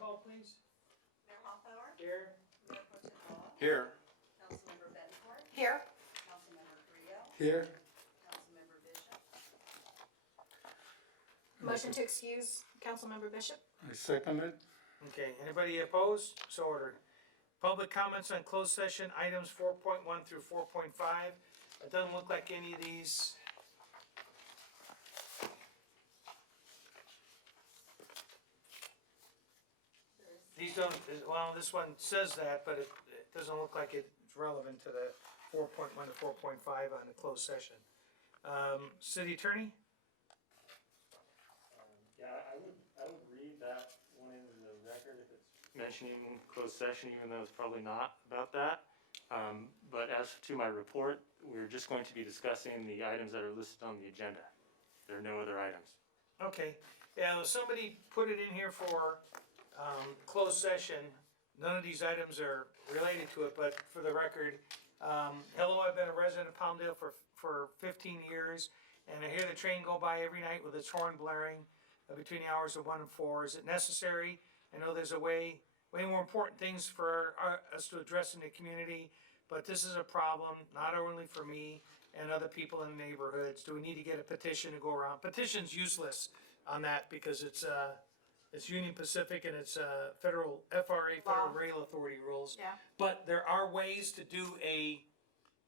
roll call, please. Mayor Hoffbauer, Here. Mayor Pro Tem Hall, Here. Councilmember Benford, Here. Councilmember Creo, Here. Councilmember Bishop. Motion to excuse Councilmember Bishop. I second it. Okay, anybody opposed? So ordered. Public comments on closed session items 4.1 through 4.5. It doesn't look like any of these. These don't, well, this one says that, but it doesn't look like it's relevant to the 4.1 to 4.5 on the closed session. City Attorney? Yeah, I would read that one into the record if it's mentioning closed session, even though it's probably not about that. But as to my report, we're just going to be discussing the items that are listed on the agenda. There are no other items. Okay, yeah, somebody put it in here for, closed session. None of these items are related to it, but for the record, hello, I've been a resident of Palmdale for 15 years, and I hear the train go by every night with its horn blaring between the hours of 1 and 4. Is it necessary? I know there's a way more important things for us to address in the community, but this is a problem, not only for me and other people in the neighborhoods. Do we need to get a petition to go around? Petition's useless on that because it's Union Pacific and it's federal FRA, Federal Law. Rail Authority rules. Yeah. But there are ways to do a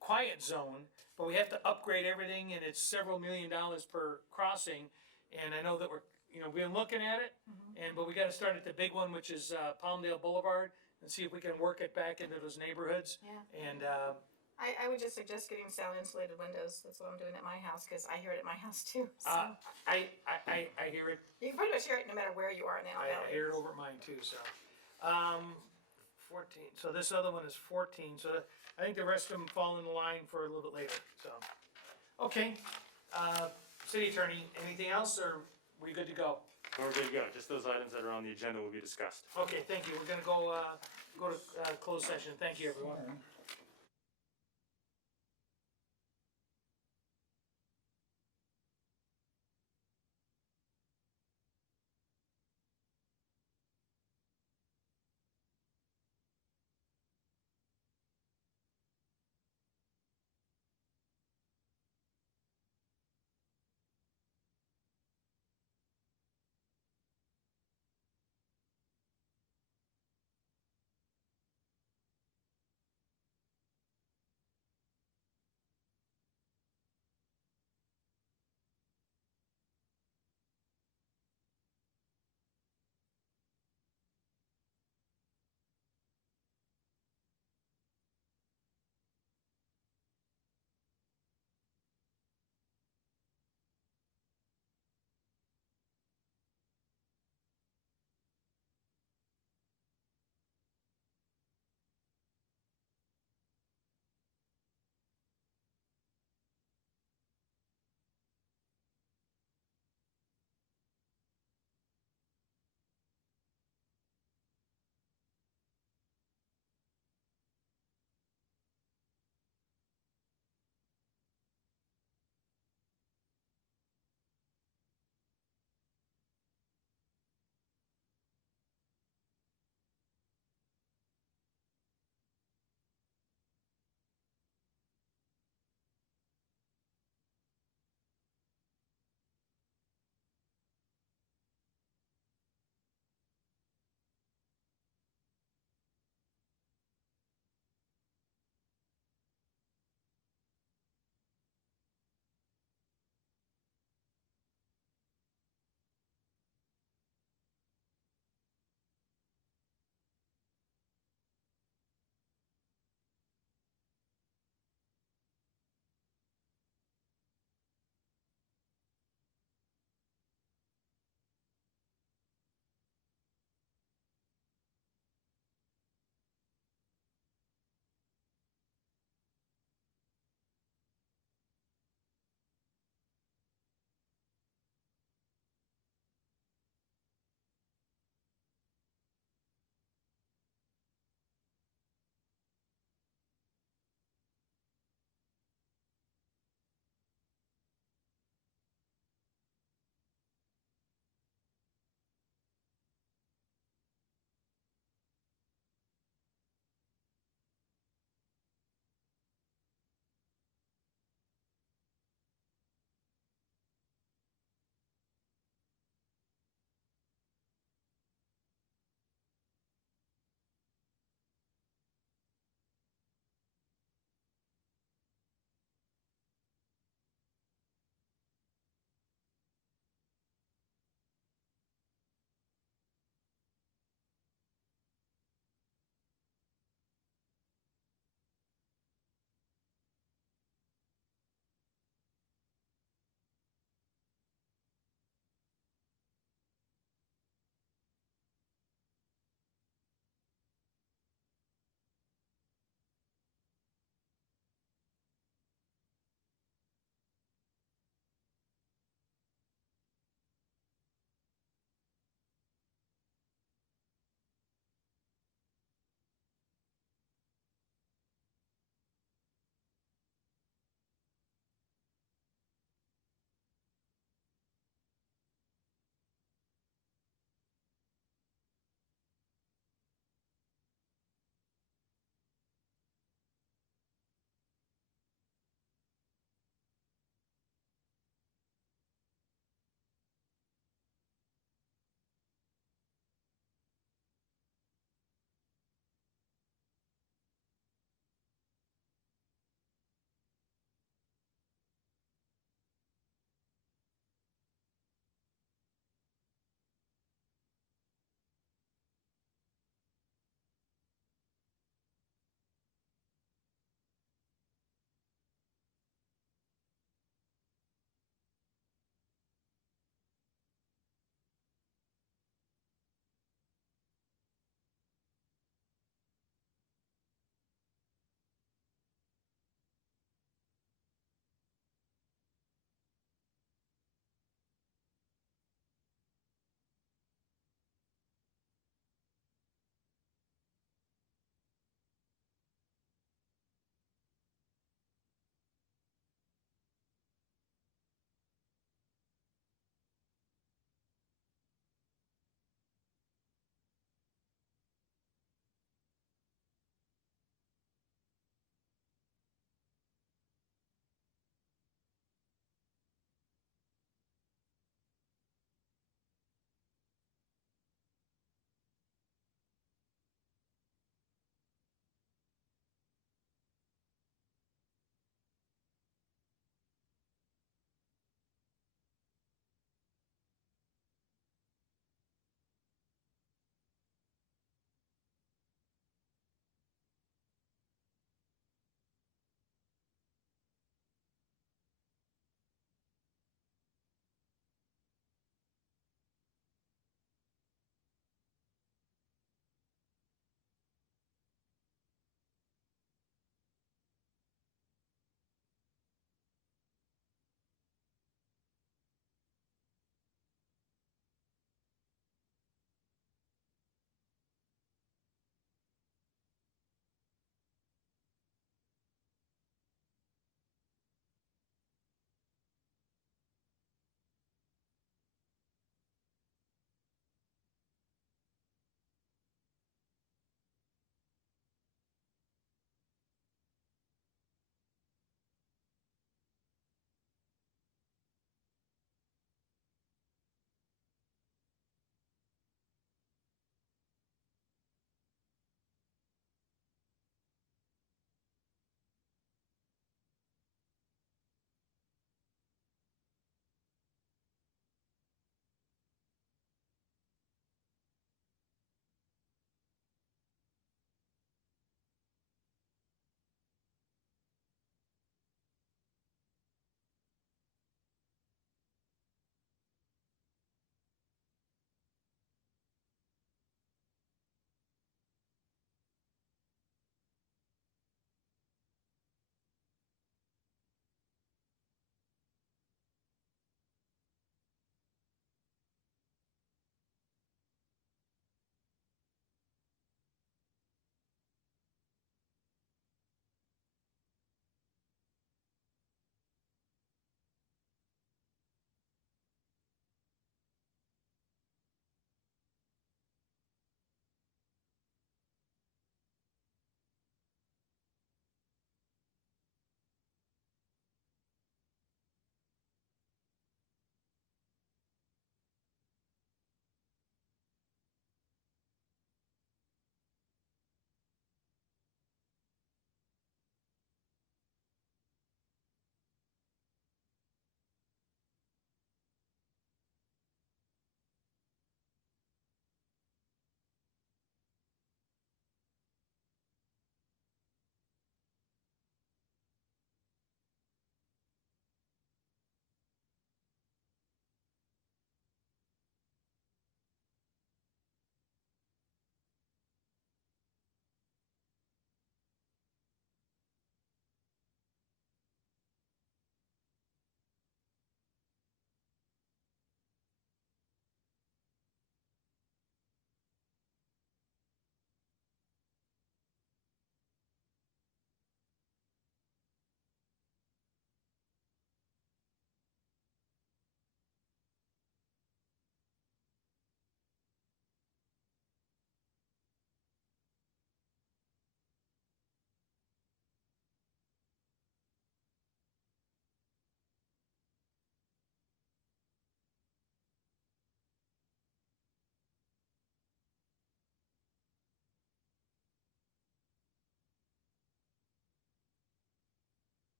quiet zone, but we have to upgrade everything and it's several $1 million per crossing. And I know that we've been looking at it, but we gotta start at the big one, which is Palmdale Boulevard, and see if we can work it back into those neighborhoods. Yeah. And, I would just suggest getting sound insulated windows. That's what I'm doing at my house, because I hear it at my house too. So. I hear it, You can pretty much hear it no matter where you are now. I hear it over mine too, so. 14, so this other one is 14, so I think the rest of them fall in the line for a little bit later, so. Okay, City Attorney, anything else, or we good to go? We're good to go. Just those items that are on the agenda will be discussed. Okay, thank you, we're gonna go to closed session, thank you, everyone.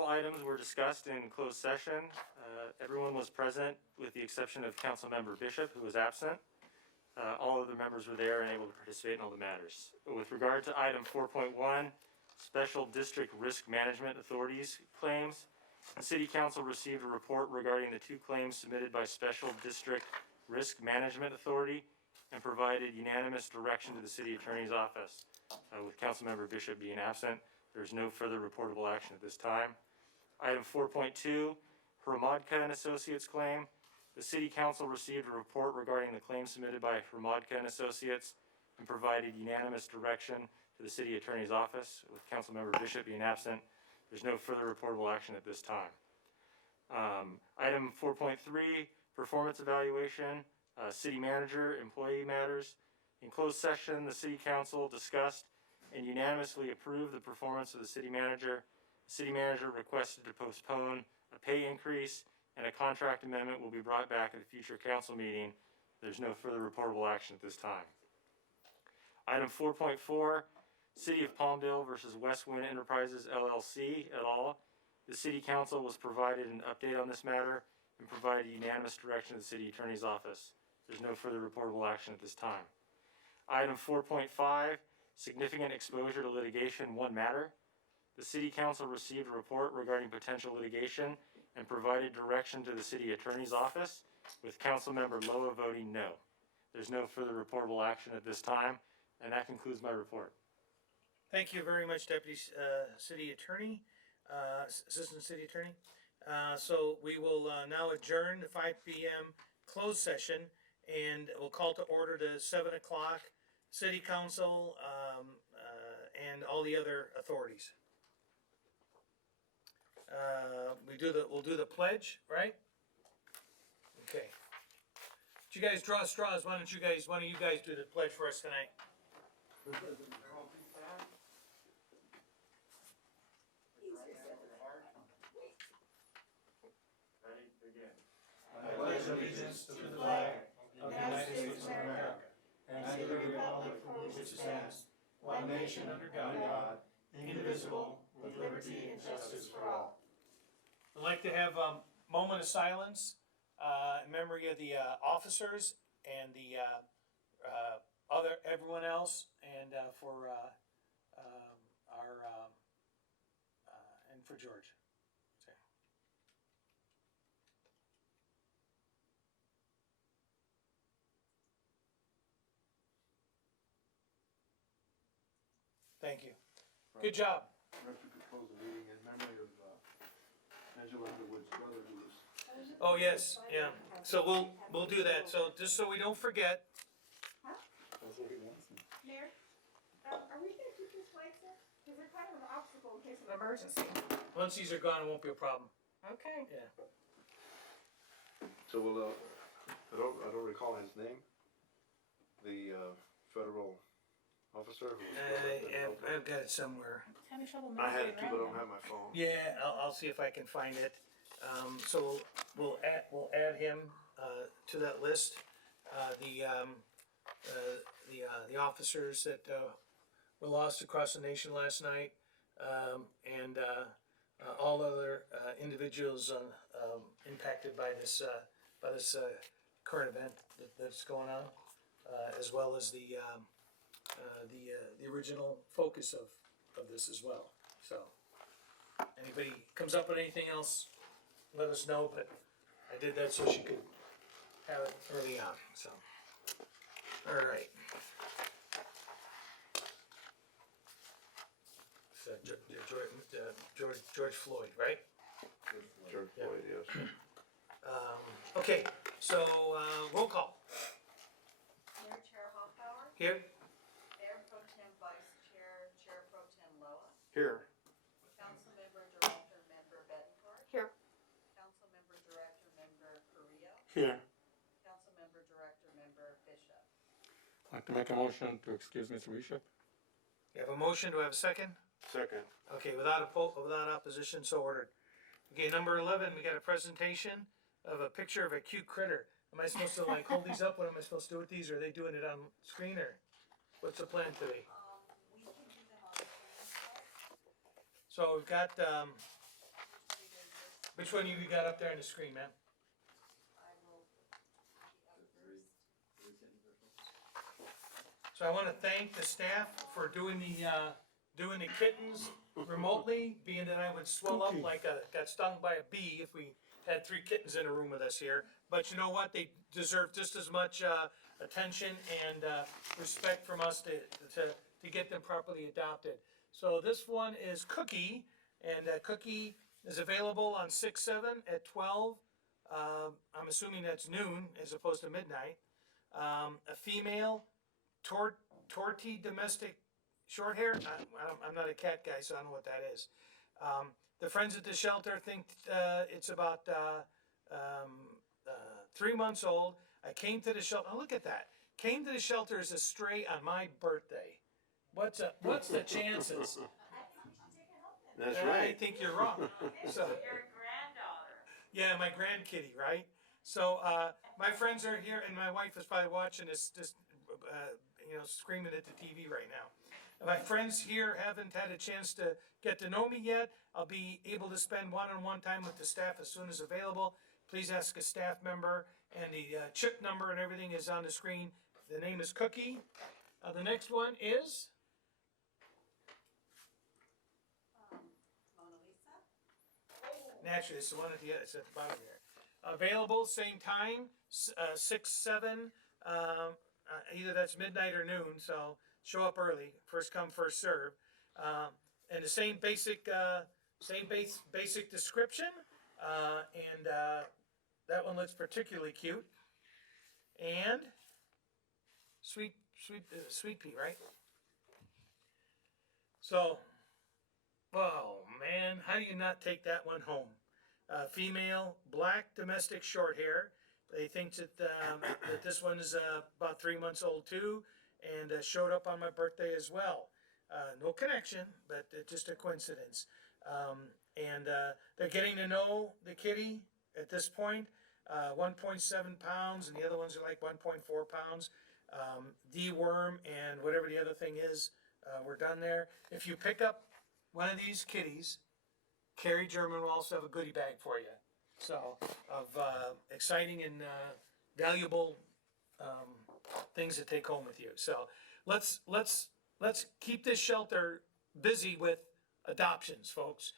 All items were discussed in closed session. Everyone was present with the exception of Councilmember Bishop, who was absent. All of the members were there and able to participate in all the matters. With regard to item 4.1, Special District Risk Management Authorities claims, the City Council received a report regarding the two claims submitted by Special District Risk Management Authority and provided unanimous direction to the City Attorney's Office. With Councilmember Bishop being absent, there's no further reportable action at this time. Item 4.2, Hromadka and Associates claim. The City Council received a report regarding the claim submitted by Hromadka and Associates and provided unanimous direction to the City Attorney's Office. With Councilmember Bishop being absent, there's no further reportable action at this time. Item 4.3, Performance Evaluation, City Manager, Employee Matters. In closed session, the City Council discussed and unanimously approved the performance of the City Manager. The City Manager requested to postpone a pay increase, and a contract amendment will be brought back at a future council meeting. There's no further reportable action at this time. Item 4.4, City of Palmdale versus Westwind Enterprises LLC et al. The City Council was provided an update on this matter and provided unanimous direction to the City Attorney's Office. There's no further reportable action at this time. Item 4.5, Significant Exposure to Litigation, one matter. The City Council received a report regarding potential litigation and provided direction to the City Attorney's Office, with Councilmember Loa voting no. There's no further reportable action at this time, and that concludes my report. Thank you very much, Deputy City Attorney, Assistant City Attorney. So we will now adjourn to 5 p.m. closed session, and we'll call to order to 7 o'clock City Council and all the other authorities. We'll do the pledge, right? Okay. Did you guys draw straws? Why don't you guys do the pledge for us tonight? Ready? Begin. I pledge allegiance to the flag of the United States of America and to the republic for which it stands, one nation under God, indivisible, with liberty and justice for all. I'd like to have a moment of silence in memory of the officers and the everyone else, and for and for George. So. Thank you. Good job. Perhaps we could close the meeting in memory of Angela Underwood's brother who was. Oh, yes, yeah. So we'll do that. So just so we don't forget. Mayor, are we gonna keep these lights in? Cause they're kind of an obstacle in case of an emergency. Once these are gone, it won't be a problem. Okay. Yeah. So we'll, I don't recall his name. The federal officer who was. I've got it somewhere. Having trouble I had navigating it too, but I around don't have my phone. Yeah, I'll see if I can find it. So we'll add him to that list. The officers that were lost across the nation last night, and all other individuals impacted by this current event that's going on, as well as the original focus of this as well. So, anybody comes up with anything else, let us know, but I did that so she could have it early on, so. All right. So, George Floyd, right? George Yeah. Floyd, yes. Okay, so, roll call. Mayor Chair Hoffbauer, Here? Mayor Pro Tem Vice Chair, Chair Pro Tem Loa, Here. Councilmember Director Member Betancourt, Here. Councilmember Director Member Carrillo, Here. Councilmember Director Member Bishop. I'd like to make a motion to excuse Mr. Bishop. You have a motion, do I have a second? Second. Okay, without opposition, so ordered. Okay, number 11, we got a presentation of a picture of a cute critter. Am I supposed to like hold these up? What am I supposed to do with these? Are they doing it on screen, or what's the plan today? We can do them on the screen. So we've got, Which one you got up there on the screen, ma'am? I will put So I wanna thank the staff for doing the kittens remotely, being that I would swell up like got stung by a bee if we had 3 kittens in a room with us here. But you know what, they deserve just as much, attention and, respect from us to get them properly adopted. So this one is Cookie, and, Cookie is available on 6/7 at 12. I'm assuming that's noon as opposed to midnight. A female, torty domestic short hair. I'm not a cat guy, so I don't know what that is. The friends at the shelter think it's about 3 months old. I came to the shelter. Oh, look at that! Came to the shelter as a stray on my birthday. What's the chances? That's I right. think you're wrong. So. your granddaughter. Yeah, my grandkitty, right? So, my friends are here, and my wife is probably watching this, just, screaming at the TV right now. My friends here haven't had a chance to get to know me yet. I'll be able to spend one-on-one time with the staff as soon as available. Please ask a staff member, and the chip number and everything is on the screen. The name is Cookie. The next one is? Mona Lisa. Naturally, it's the one it's at the bottom here. Available, same time, 6/7, either that's midnight or noon, so show up early, first come, first serve. And the same basic description, and that one looks particularly cute. And sweet pea, right? So, oh man, how do you not take that one home? Female, black domestic short hair. They think that this one is about 3 months old too, and showed up on my birthday as well. No connection, but just a coincidence. And they're getting to know the kitty at this point. 1.7 pounds, and the other ones are like 1.4 pounds. Deworm and whatever the other thing is, we're done there. If you pick up one of these kitties, Carrie German will also have a goodie bag for you. So, of exciting and valuable things to take home with you. So, let's keep this shelter busy with adoptions, folks.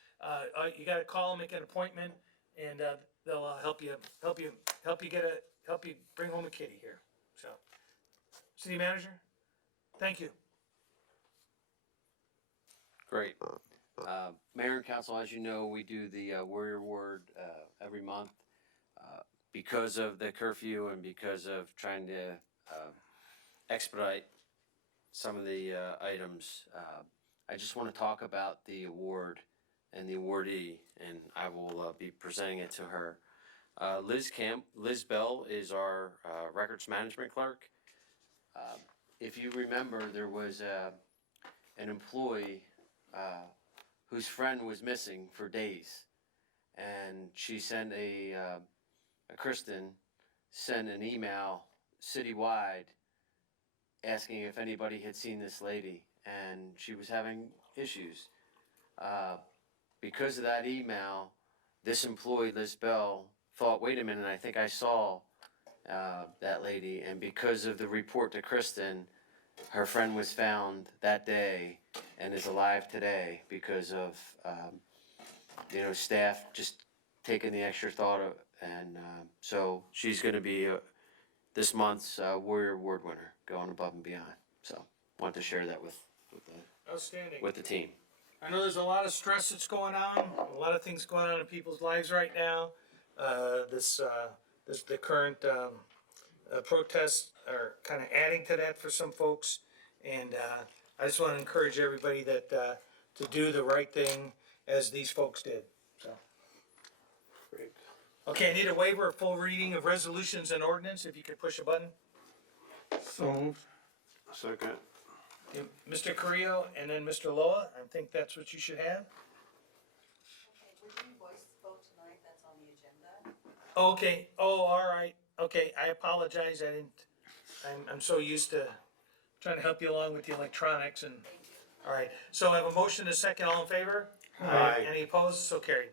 You got to call, make an appointment, and they'll help you bring home a kitty here. So, City Manager, thank you. Great. Mayor and council, as you know, we do the Warrior Award every month. Because of the curfew and because of trying to expedite some of the items, I just want to talk about the award and the awardee, and I will be presenting it to her. Liz Bell is our records management clerk. If you remember, there was an employee whose friend was missing for days, and she sent Kristen sent an email citywide asking if anybody had seen this lady, and she was having issues. Because of that email, this employee, Liz Bell, thought, wait a minute, I think I saw that lady, and because of the report to Kristen, her friend was found that day and is alive today because of staff just taking the extra thought of, and so she's going to be this month's Warrior Award winner, going above and beyond. So want to share that Outstanding. with the team. I know there's a lot of stress that's going on, a lot of things going on in people's lives right now. The current protests are kind of adding to that for some folks, and I just want to encourage everybody that to do the right thing as these folks did. So, Great. okay, I need a waiver of full reading of resolutions and ordinance. If you could push a button, So moved. Second. okay, Mr. Carrillo and then Mr. Loa. I think that's what you should have. Okay, we're doing voice vote tonight, that's on the agenda. Okay. Oh, all right. Okay, I apologize. I'm so used to trying to help you along with the electronics and. All right. So I have a motion, a second. All in favor? Aye. Any opposed? So carried.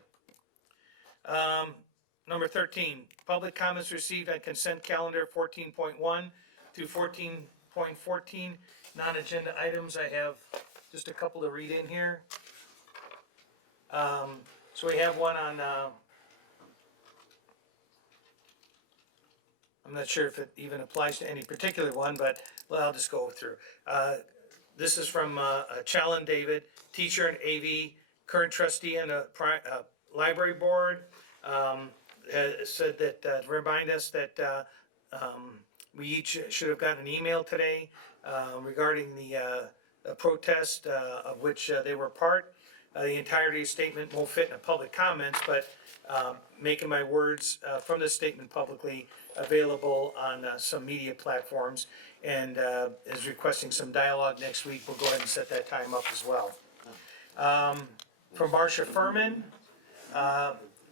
Number 13, public comments received on consent calendar 14.1 to 14.14, non-agenda items. I have just a couple to read in here. So we have one on, I'm not sure if it even applies to any particular one, but well, I'll just go through. This is from Challen David, teacher in AV, current trustee in a library board. Said that, remind us that we each should have gotten an email today regarding the protest of which they were part. The entirety of the statement won't fit in the public comments, but making my words from this statement publicly available on some media platforms, and is requesting some dialogue next week. We'll go ahead and set that time up as well. From Marcia Furman,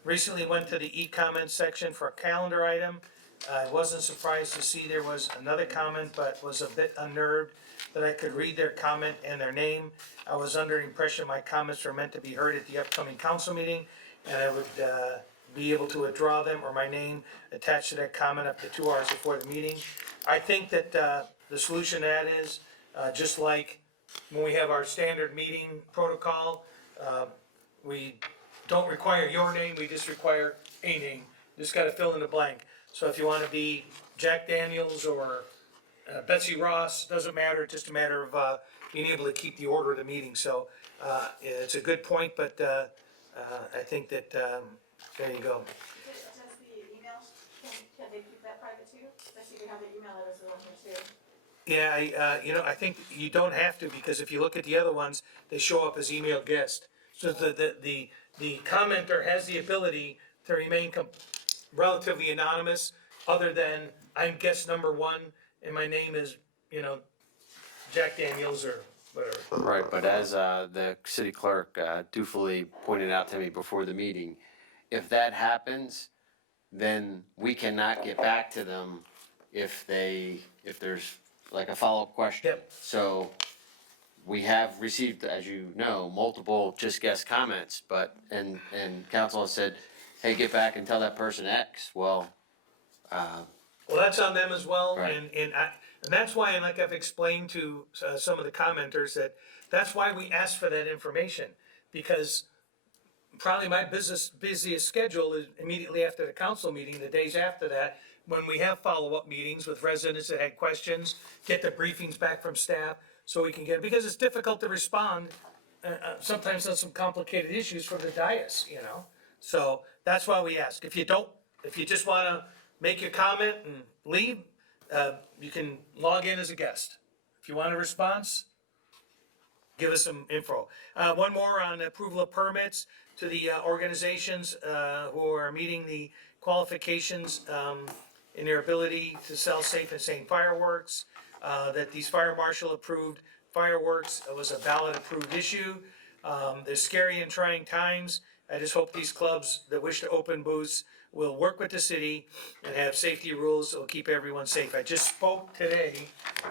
recently went to the e-comment section for a calendar item. I wasn't surprised to see there was another comment, but was a bit unnerved that I could read their comment and their name. I was under the impression my comments were meant to be heard at the upcoming council meeting, and I would be able to withdraw them or my name attached to that comment up to 2 hours before the meeting. I think that the solution to that is, just like when we have our standard meeting protocol, we don't require your name, we just require a name. Just gotta fill in the blank. So if you wanna be Jack Daniels or Betsy Ross, doesn't matter, it's just a matter of being able to keep the order of the meeting. So it's a good point, but I think that, there you go. Does the email, can they keep that private too? I see we have the email address on here too. Yeah, I think you don't have to, because if you look at the other ones, they show up as email guest. So the commenter has the ability to remain relatively anonymous, other than I'm guest number 1 and my name is, Jack Daniels or whatever. Right, but as the city clerk dutifully pointed out to me before the meeting, if that happens, then we cannot get back to them if there's like a follow-up question. Yep. So we have received, as you know, multiple just guess comments, but, and council has said, hey, get back and tell that person X. Well, Well, that's on them as well, Right. and that's why, and like I've explained to some of the commenters, that's why we asked for that information, because probably my busiest schedule is immediately after the council meeting, the days after that, when we have follow-up meetings with residents that had questions, get the briefings back from staff, so we can get, because it's difficult to respond, sometimes on some complicated issues for the dais, So that's why we ask. If you just wanna make your comment and leave, you can log in as a guest. If you want a response, give us some info. One more on approval of permits to the organizations who are meeting the qualifications in their ability to sell safe and sane fireworks. That these fire marshal approved fireworks was a ballot approved issue. There's scary and trying times. I just hope these clubs that wish to open booths will work with the city and have safety rules that will keep everyone safe. I just spoke today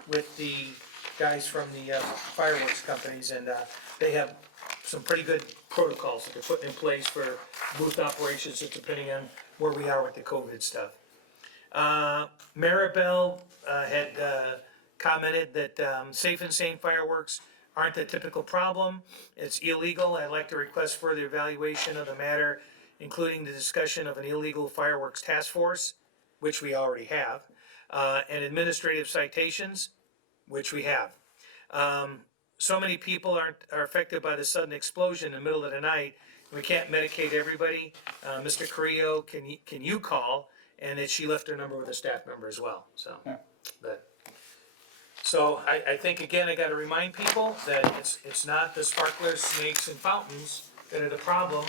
with the guys from the fireworks companies, and they have some pretty good protocols that they're putting in place for booth operations, depending on where we are with the COVID stuff. Maribel had commented that safe and sane fireworks aren't a typical problem. It's illegal. I'd like to request further evaluation of the matter, including the discussion of an illegal fireworks task force, which we already have, and administrative citations, which we have. So many people are affected by the sudden explosion in the middle of the night. We can't medicate everybody. Mr. Carrillo, can you call? And that she left her number with a staff member as well, so. Yeah. So I think, again, I gotta remind people that it's not the sparklers, snakes, and fountains that are the problem.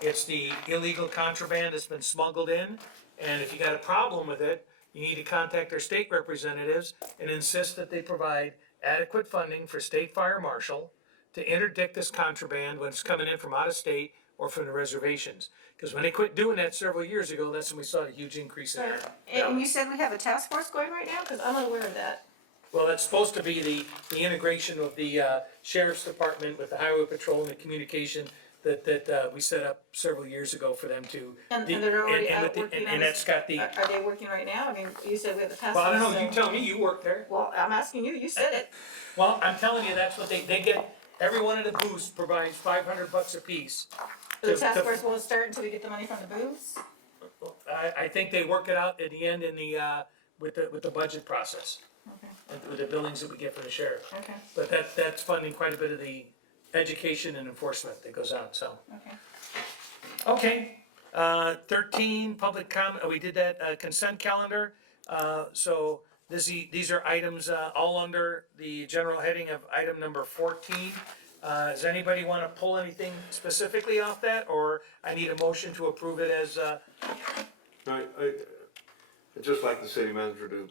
It's the illegal contraband that's been smuggled in, and if you got a problem with it, you need to contact their state representatives and insist that they provide adequate funding for state fire marshal to interdict this contraband when it's coming in from out of state or from the reservations. Because when they quit doing that several years ago, that's when we saw the huge increase in their. And you said we have a task force going right now? Cause I'm unaware of that. Well, that's supposed to be the integration of the sheriff's department with the highway patrol and the communication, that we set up several years ago for them to. And they're already and out with the- working on And this. that's got the, Are they working right now? I mean, you said we have the task well, I don't force, know, you so- tell me, you work there. Well, I'm asking you, you said it. Well, I'm telling you, that's what they get, every one of the booths provides $500 a piece. The To- task to- force won't start until we get the money from the booths? I think they work it out at the end in the, with the budget process. Okay. And with the billings that we get from the sheriff. Okay, But that's funding quite a bit of the education and enforcement that goes on, so. okay. Okay, 13, public comment, we did that, consent calendar. So these are items, all under the general heading of item number 14. Does anybody wanna pull anything specifically off that, or I need a motion to approve it as, I'd just like the city manager to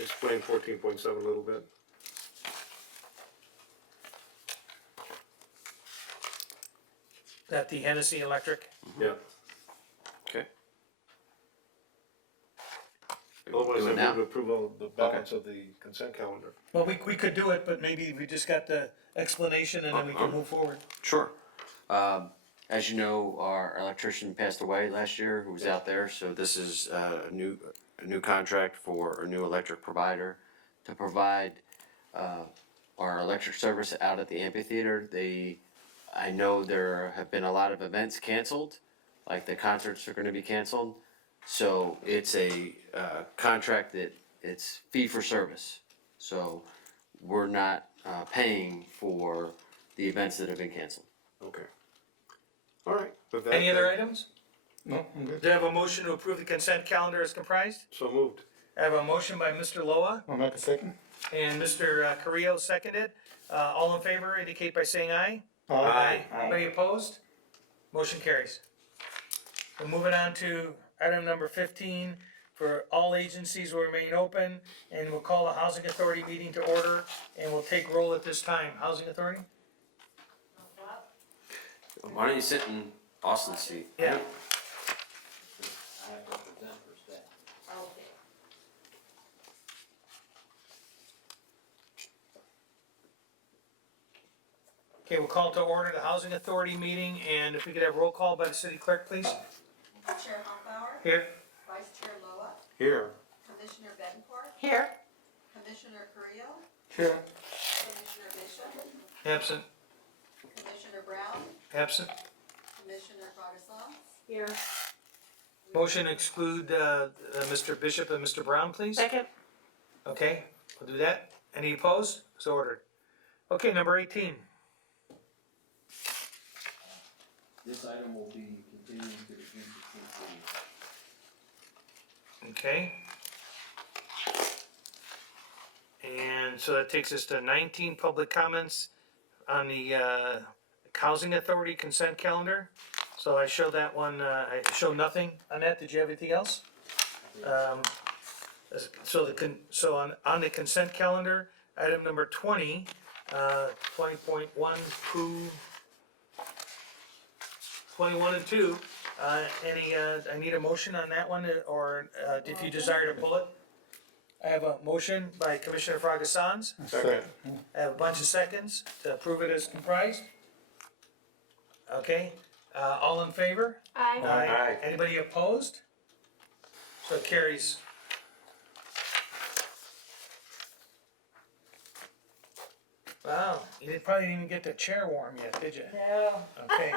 explain 14.7 a little bit. that the Hennessy Electric? Yeah, Okay. otherwise Do I it now? move to approve all the balance of the consent calendar. Well, we could do it, but maybe we just got the explanation and then we can move forward. Sure. As you know, our electrician passed away last year, who was out there, so this is a new contract for a new electric provider to provide, our electric service out at the amphitheater. I know there have been a lot of events canceled, like the concerts are gonna be canceled. So it's a, contract that it's fee for service. So we're not, paying for the events that have been canceled. Okay. All right. With that, Any other then- items? No, I'm good. Do I have a motion to approve the consent calendar as comprised? So moved. I have a motion by Mr. Loa I'll make a second. and Mr. Carrillo seconded. All in favor indicate by saying aye. Aye. Anybody opposed? Motion carries. We're moving on to item number 15, for all agencies will remain open, and we'll call the Housing Authority meeting to order, and we'll take roll at this time. Housing Authority? Why don't you sit in Austin's seat? Yeah. Okay, we'll call to order the Housing Authority meeting, and if we could have roll call by the city clerk, please. Chair Hoffbauer, Here. Vice Chair Loa, Here. Commissioner Betancourt, Here. Commissioner Carrillo, Here. Commissioner Bishop, Absent. Commissioner Brown, Absent. Commissioner Cardasan, Here. Motion to exclude, Mr. Bishop and Mr. Brown, please. Second. Okay, we'll do that. Any opposed? So ordered. Okay, number 18. This item will be continuing to the June 16th meeting. Okay. And so that takes us to 19 public comments on the Housing Authority consent calendar. So I show that one, I show nothing on that. Did you have anything else? So on the consent calendar, item number 20, 20.1, 21 and 2, I need a motion on that one, or if you desire to pull it. I have a motion by Commissioner Fragasons. Second. I have a bunch of seconds to approve it as comprised. Okay, all in favor? Aye. Aye. Anybody opposed? So it carries. Wow, you probably didn't even get the chair warm yet, did you? No. Okay,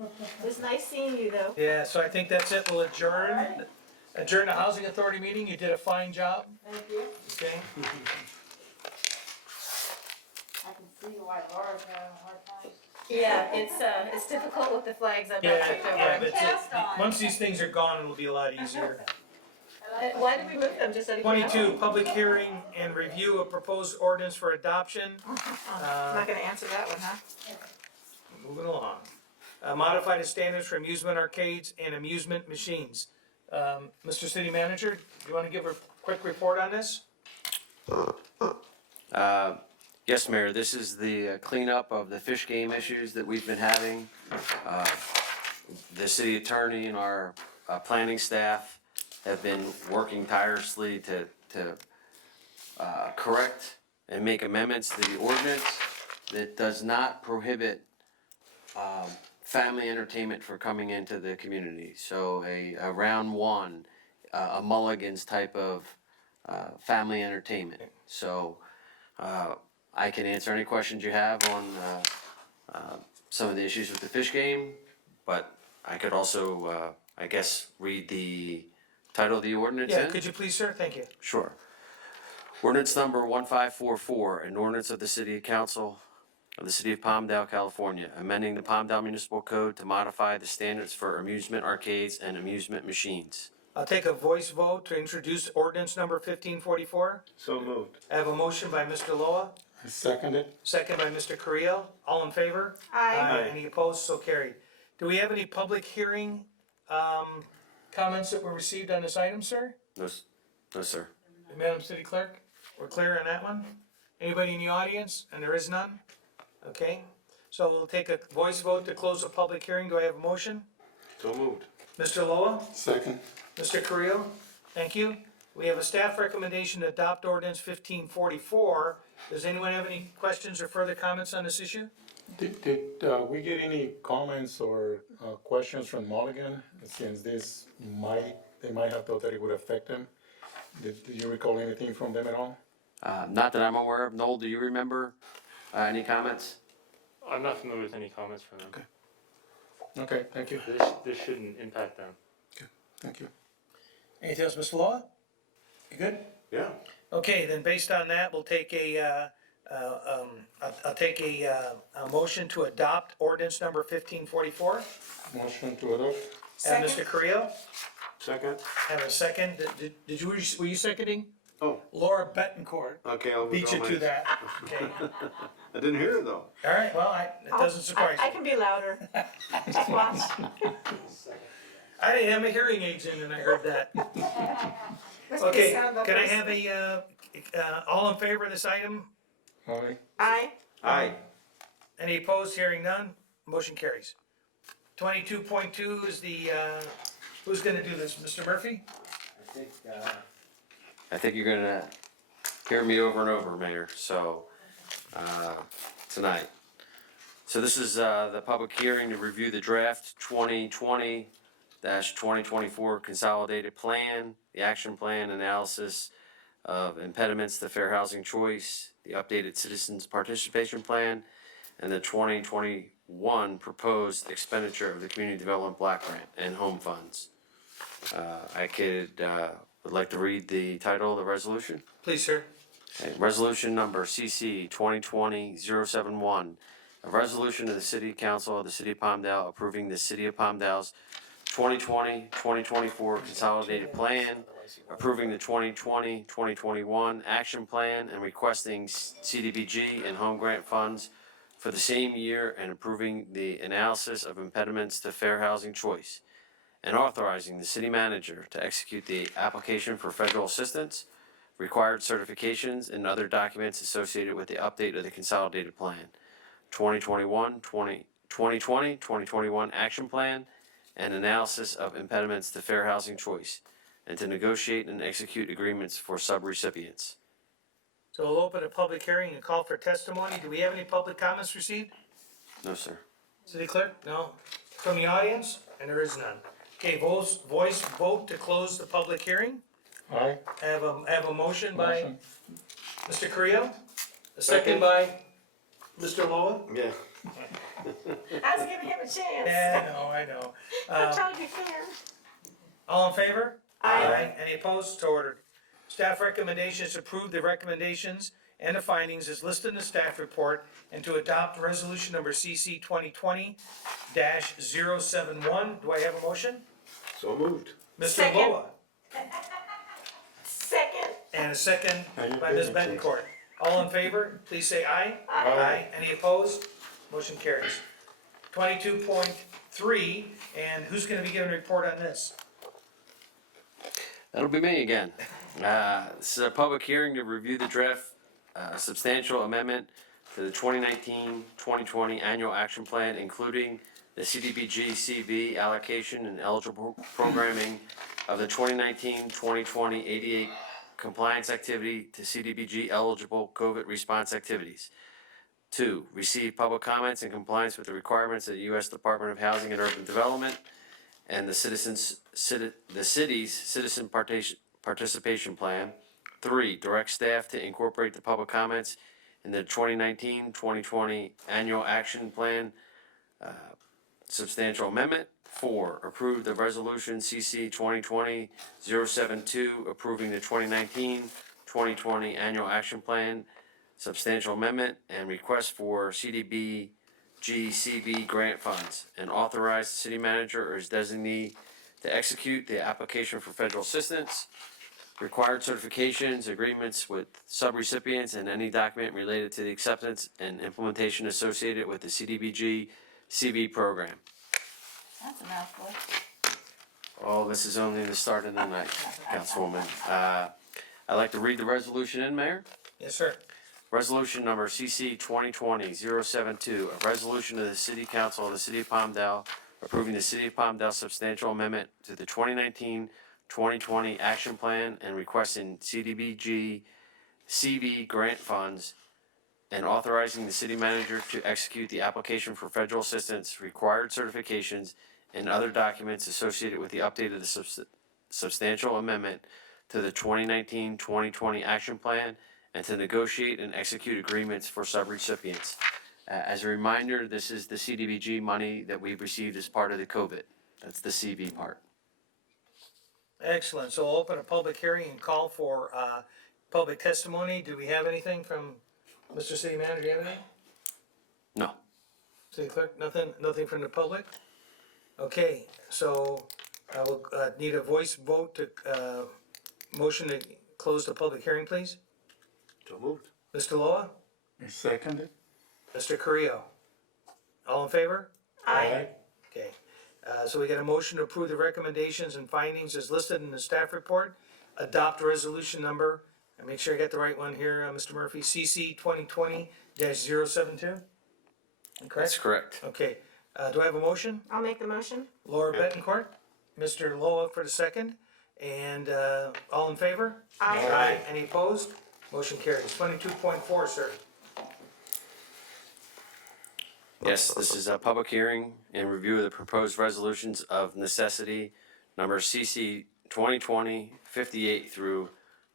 It was nice seeing you though. yeah, so I think that's it, we'll adjourn. Alright. Adjourn the Housing Authority meeting, you did a fine job, Thank you. okay? I can see why Laura's having a hard time. Yeah, it's difficult with the flags I've got Yeah, picked over. yeah, but Cast on. once these things are gone, it'll be a lot easier. Why did we move them, just out of 22, curiosity? public hearing and review of proposed ordinance for adoption. I'm not gonna answer that one, huh? Moving along. Modify the standards for amusement arcades and amusement machines. Mr. City Manager, do you wanna give a quick report on this? Yes, Mayor, this is the cleanup of the fish game issues that we've been having. The city attorney and our planning staff have been working tirelessly to correct and make amendments to the ordinance that does not prohibit family entertainment for coming into the community. So a round one, a Mulligan's type of family entertainment. So I can answer any questions you have on some of the issues with the fish game, but I could also, I guess, read the title of the ordinance Yeah, in? could you please, sir? Thank you. Sure. Ordinance number 1544, an ordinance of the City Council of the City of Palmdale, California, amending the Palmdale Municipal Code to modify the standards for amusement arcades and amusement machines. I'll take a voice vote to introduce ordinance number 1544. So moved. I have a motion by Mr. Loa, I second it. second by Mr. Carrillo. All in favor? Aye. Any opposed? So carried. Do we have any public hearing, comments that were received on this item, sir? No, no, sir. Madam City Clerk, we're clear on that one? Anybody in the audience? And there is none? Okay, so we'll take a voice vote to close the public hearing. Do I have a motion? So moved. Mr. Loa? Second. Mr. Carrillo? Thank you. We have a staff recommendation to adopt ordinance 1544. Does anyone have any questions or further comments on this issue? Did we get any comments or questions from Mulligan, since they might have thought that it would affect them? Did you recall anything from them at all? Not that I'm aware of. Noel, do you remember any comments? I'm not familiar with any comments from them. Okay, thank you, This shouldn't impact them. thank you. Anything else, Mr. Loa? You good? Yeah. Okay, then based on that, we'll take I'll take a motion to adopt ordinance number 1544. Motion to adopt? And Mr. Carrillo, Second. have a second. Did you, were you seconding? Oh. Laura Betancourt Okay, I'll beat you to that. Okay. I didn't hear it though. All right, well, it doesn't surprise I me. can be louder. Just watch. I didn't have my hearing aids in and I heard that. Must be Okay, sound can I buffers. have all in favor of this item? Aye. Aye. Aye. Any opposed? Hearing none, motion carries. 22.2 is the, who's gonna do this, Mr. Murphy? I think you're gonna hear me over and over, Mayor, so, tonight. So this is, the public hearing to review the draft 2020-2024 consolidated plan, the action plan analysis of impediments to fair housing choice, the updated citizens participation plan, and the 2021 proposed expenditure of the community development block grant and home funds. I would like to read the title of the resolution. Please, sir. Okay, resolution number CC 2020-071, a resolution of the City Council of the City of Palmdale approving the City of Palmdale's 2020-2024 consolidated plan, approving the 2020-2021 action plan, and requesting CDBG and home grant funds for the same year, and approving the analysis of impediments to fair housing choice, and authorizing the city manager to execute the application for federal assistance, required certifications, and other documents associated with the update of the consolidated plan, 2020-2021 action plan, and analysis of impediments to fair housing choice, and to negotiate and execute agreements for subrecipients. So we'll open a public hearing and call for testimony. Do we have any public comments received? No, sir. City Clerk? No. From the audience? And there is none. Okay, voice vote to close the public hearing. Aye. I have a motion by Motion. Mr. Carrillo, a second by Mr. Loa. Yeah. I was giving him a chance. Yeah, I know. I'm trying to be fair. All in favor? Aye. Any opposed? So ordered. Staff recommendations: approve the recommendations and the findings as listed in the staff report, and to adopt resolution number CC 2020-071. Do I have a motion? So moved. Mr. Second. Loa, Second. and a second Are you by Ms. kidding me? Betancourt. All in favor, please say aye. Aye. Any opposed? Motion carries. 22.3, and who's gonna be giving a report on this? That'll be me again. This is a public hearing to review the draft substantial amendment to the 2019-2020 annual action plan, including the CDBG CV allocation and eligible programming of the 2019-2020 88 compliance activity to CDBG eligible COVID response activities, 2, receive public comments in compliance with the requirements of the U.S. Department of Housing and Urban Development and the city's citizen participation plan. 3, direct staff to incorporate the public comments in the 2019-2020 annual action plan substantial amendment. 4, approve the resolution CC 2020-072 approving the 2019-2020 annual action plan substantial amendment and request for CDBG-CB grant funds, and authorize the city manager or his designee to execute the application for federal assistance, required certifications, agreements with subrecipients, and any document related to the acceptance and implementation associated with the CDBG-CB program. That's a mouthful. Oh, this is only the start of the night, Councilwoman. I'd like to read the resolution in, Mayor. Yes, sir. Resolution number CC 2020-072, a resolution of the City Council of the City of Palmdale approving the City of Palmdale substantial amendment to the 2019-2020 action plan and requesting CDBG-CB grant funds, and authorizing the city manager to execute the application for federal assistance, required certifications, and other documents associated with the update of the substantial amendment to the 2019-2020 action plan, and to negotiate and execute agreements for subrecipients. As a reminder, this is the CDBG money that we've received as part of the COVID. That's the CB part. Excellent. So we'll open a public hearing and call for, public testimony. Do we have anything from Mr. City Manager? Do you have anything? No. City Clerk, nothing from the public? Okay, so I will, need a voice vote to, motion to close the public hearing, please. So moved. Mr. Loa? Seconded. Mr. Carrillo? All in favor? Aye. Okay, so we got a motion to approve the recommendations and findings as listed in the staff report. Adopt resolution number, and make sure I got the right one here, Mr. Murphy, CC 2020-072? That's correct. Okay, do I have a motion? I'll make the motion. Laura Betancourt, Mr. Loa for the second, and, all in favor? Aye. Any opposed? Motion carries. 22.4, sir. Yes, this is a public hearing and review of the proposed resolutions of necessity, number CC 2020-58 through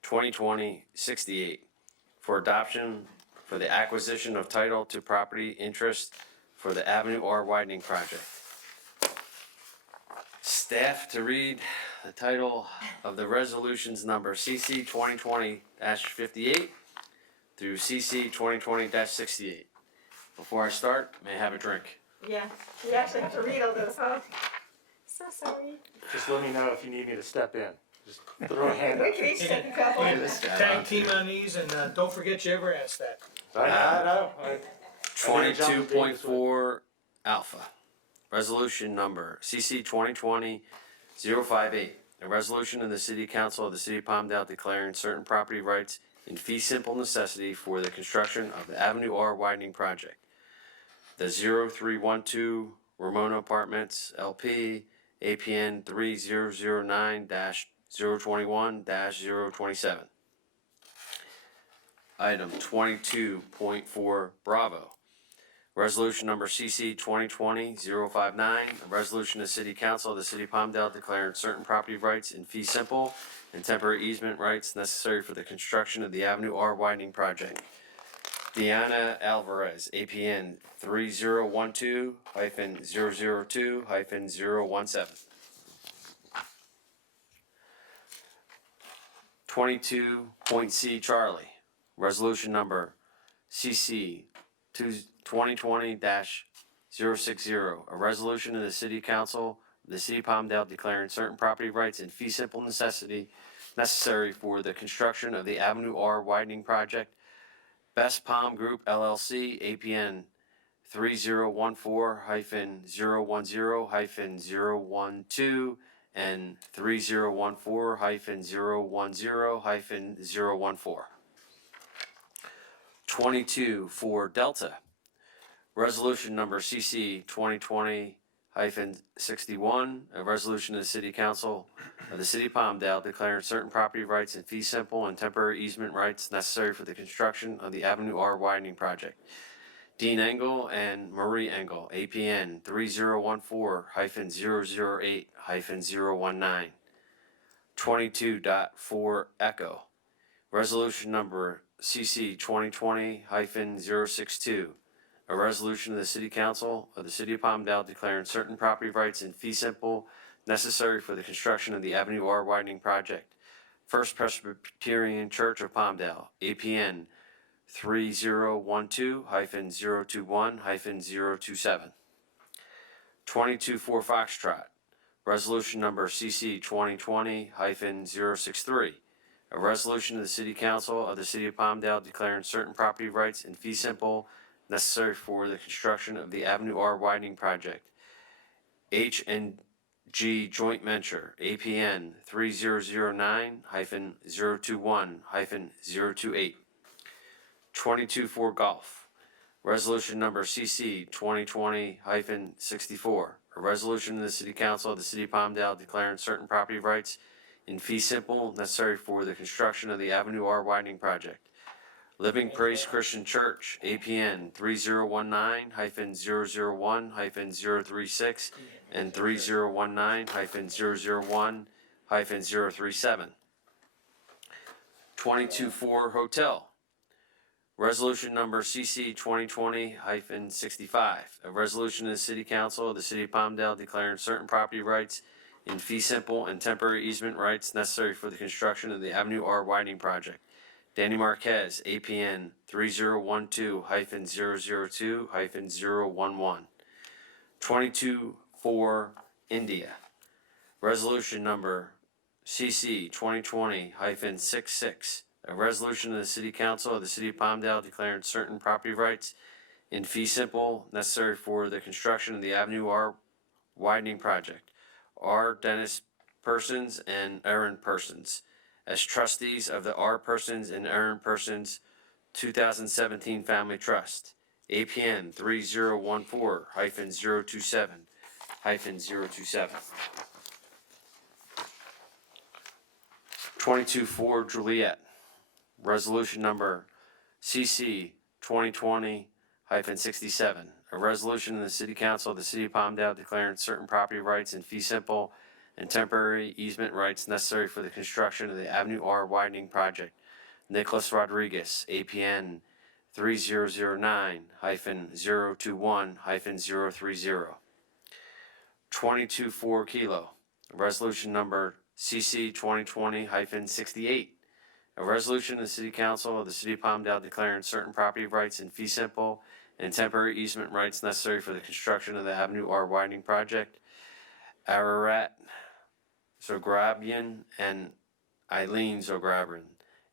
2020-68, for adoption for the acquisition of title to property interest for the Avenue R widening project. Staff to read the title of the resolutions number CC 2020-58 through CC 2020-68. Before I start, may I have a drink? Yeah, you actually have to read all those, huh? So sorry. Just let me know if you need me to step in. Just throw a hand up. We can each take a couple. Look at this guy. Tag team on these, and, don't forget you ever asked that. I know. 22.4 Alpha. Resolution number CC 2020-058. A resolution of the City Council of the City of Palmdale declaring certain property rights in fee simple necessity for the construction of the Avenue R widening project. The 0312 Ramona Apartments LP APN 3009-021-027. Item 22.4 Bravo. Resolution number CC 2020-059, a resolution of the City Council of the City of Palmdale declaring certain property rights in fee simple and temporary easement rights necessary for the construction of the Avenue R widening project. Deanna Alvarez, APN 3012-002-017. 22.C Charlie. Resolution number CC 2020-060, a resolution of the City Council of the City of Palmdale declaring certain property rights in fee simple necessity necessary for the construction of the Avenue R widening project. Best Palm Group LLC, APN 3014-010-012 and 3014-010-014. 22 for Delta. Resolution number CC 2020-61, a resolution of the City Council of the City of Palmdale declaring certain property rights in fee simple and temporary easement rights necessary for the construction of the Avenue R widening project. Dean Engel and Marie Engel, APN 3014-008-019. 22.4 Echo. Resolution number CC 2020-062. A resolution of the City Council of the City of Palmdale declaring certain property rights in fee simple necessary for the construction of the Avenue R widening project. First Presbyterian Church of Palmdale, APN 3012-021-027. 22.4 Foxtrot. Resolution number CC 2020-063. A resolution of the City Council of the City of Palmdale declaring certain property rights in fee simple necessary for the construction of the Avenue R widening project. H&G Joint Venture, APN 3009-021-028. 22.4 Golf. Resolution number CC 2020-64. A resolution of the City Council of the City of Palmdale declaring certain property rights in fee simple necessary for the construction of the Avenue R widening project. Living Praise Christian Church, APN 3019-001-036 and 3019-001-037. 22.4 Hotel. Resolution number CC 2020-65. A resolution of the City Council of the City of Palmdale declaring certain property rights in fee simple and temporary easement rights necessary for the construction of the Avenue R widening project. Danny Marquez, APN 3012-002-011. 22.4 India. Resolution number CC 2020-66. A resolution of the City Council of the City of Palmdale declaring certain property rights in fee simple necessary for the construction of the Avenue R widening project. R. Dennis Persons and Aaron Persons as trustees of the R. Persons and Aaron Persons 2017 Family Trust. APN 3014-027-027. 22.4 Juliet. Resolution number CC 2020-67. A resolution in the City Council of the City of Palmdale declaring certain property rights in fee simple and temporary easement rights necessary for the construction of the Avenue R widening project. Nicholas Rodriguez, APN 3009-021-030. 22.4 Kilo. Resolution number CC 2020-68. A resolution of the City Council of the City of Palmdale declaring certain property rights in fee simple and temporary easement rights necessary for the construction of the Avenue R widening project. Ararat Zograbian and Eileen Zograbian,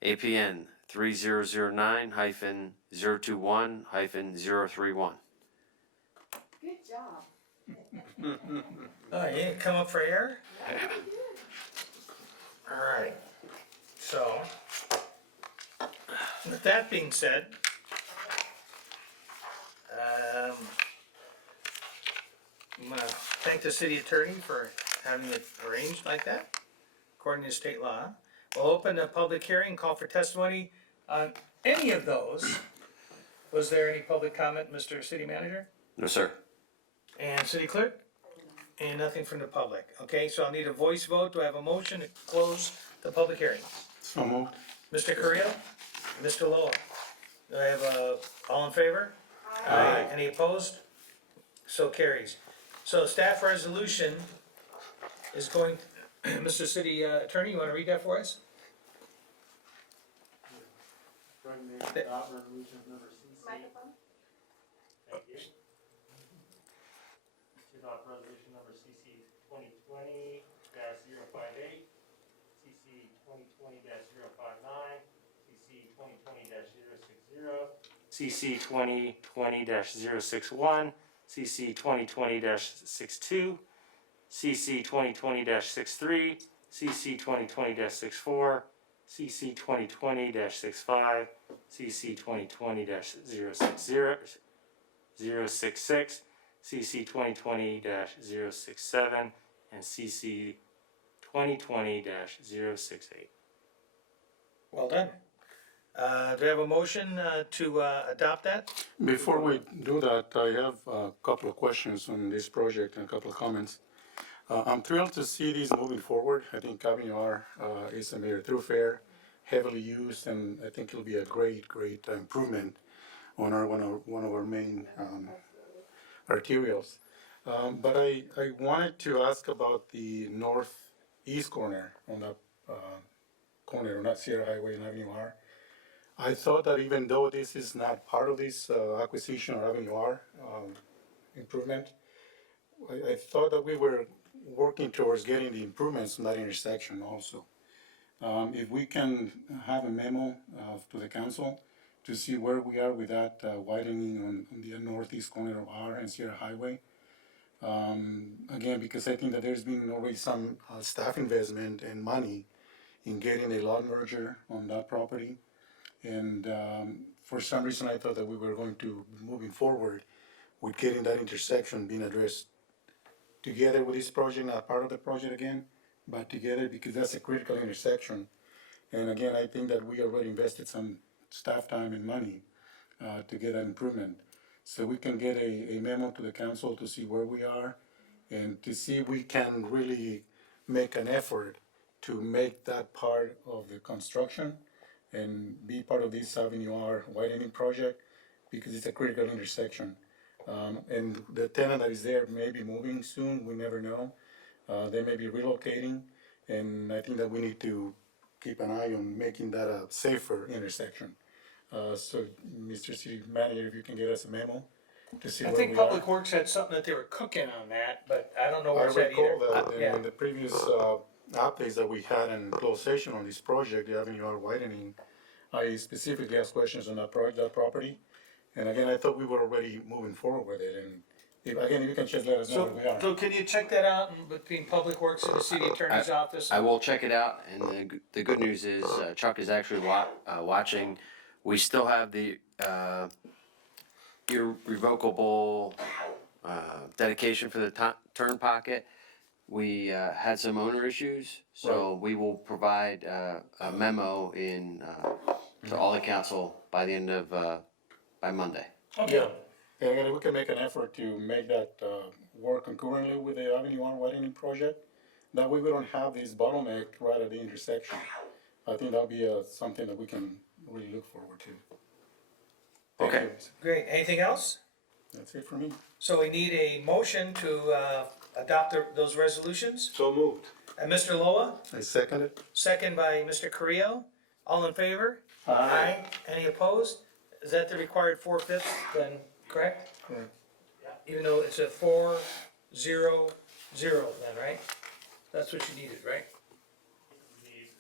APN 3009-021-031. Good job. Oh, you didn't come up for air? Alright, so, with that being said, I'm gonna thank the city attorney for having it arranged like that, according to state law. We'll open the public hearing, call for testimony on any of those. Was there any public comment, Mr. City Manager? No, sir. And City Clerk? And nothing from the public. Okay, so I'll need a voice vote. Do I have a motion to close the public hearing? So moved. Mr. Carrillo? Mr. Lowell? Do I have all in favor? Aye. Any opposed? So carries. So staff resolution is going, Mr. City Attorney, you wanna read that for us? Recommend adopt resolution number CC. Microphone? Thank you. To adopt resolution number CC 2020-058, CC 2020-059, CC 2020-060, CC 2020-061, CC 2020-62, CC 2020-63, CC 2020-64, CC 2020-65, CC 2020-060, 066, CC 2020-067, and CC 2020-068. Well done. Do I have a motion, to, adopt that? Before we do that, I have a couple of questions on this project and a couple of comments. I'm thrilled to see these moving forward. I think Avenue R is a major thoroughfare, heavily used, and I think it'll be a great improvement on one of our main arterials. But I wanted to ask about the northeast corner on that corner on that Sierra Highway and Avenue R. I thought that even though this is not part of this acquisition or Avenue R improvement, I thought that we were working towards getting the improvements in that intersection also. If we can have a memo to the council to see where we are with that widening on the northeast corner of R and Sierra Highway. Again, because I think that there's been already some staff investment and money in getting a lot merger on that property. And for some reason, I thought that we were going to, moving forward, with getting that intersection being addressed together with this project, not part of the project again, but together because that's a critical intersection. And again, I think that we already invested some staff time and money to get that improvement. So we can get a memo to the council to see where we are and to see if we can really make an effort to make that part of the construction and be part of this Avenue R widening project because it's a critical intersection. And the tenant that is there may be moving soon, we never know. They may be relocating, and I think that we need to keep an eye on making that a safer intersection. So, Mr. City Manager, if you can get us a memo to see I where think we are. Public Works had something that they were cooking on that, but I don't know I what's that recall either. that Yeah. in the previous updates that we had in closed session on this project, the Avenue R widening, I specifically asked questions on that property. And again, I thought we were already moving forward with it, and if you can just let us know So, where we are. so can you check that out between Public Works and the city attorney's office? I will check it out, and the good news is Chuck is actually watching. We still have the irrevocable dedication for the turn pocket. We had some owner issues, so we will provide a memo to all the council by the end of by Monday. Okay. Yeah, and again, we can make an effort to make that work concurrently with the Avenue R widening project. That way we don't have this bottleneck right at the intersection. I think that'll be something that we can really look forward to. Thank Okay. you. Great. Anything else? That's it for me. So we need a motion to adopt those resolutions. So moved. And Mr. Loa, I second it. second by Mr. Carrillo. All in favor? Aye. Any opposed? Is that the required 4/5 then, correct? Correct. Even though it's a 4-0-0 then, right? That's what you needed, right? We need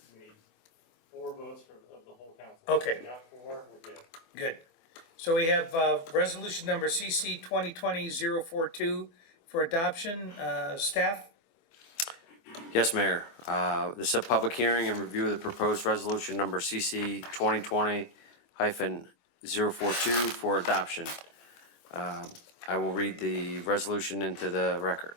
4 votes of the whole council. Okay. If we got 4, we're good. Good. So we have, resolution number CC 2020-042 for adoption, staff? Yes, Mayor. This is a public hearing and review of the proposed resolution number CC 2020-042 for adoption. I will read the resolution into the record.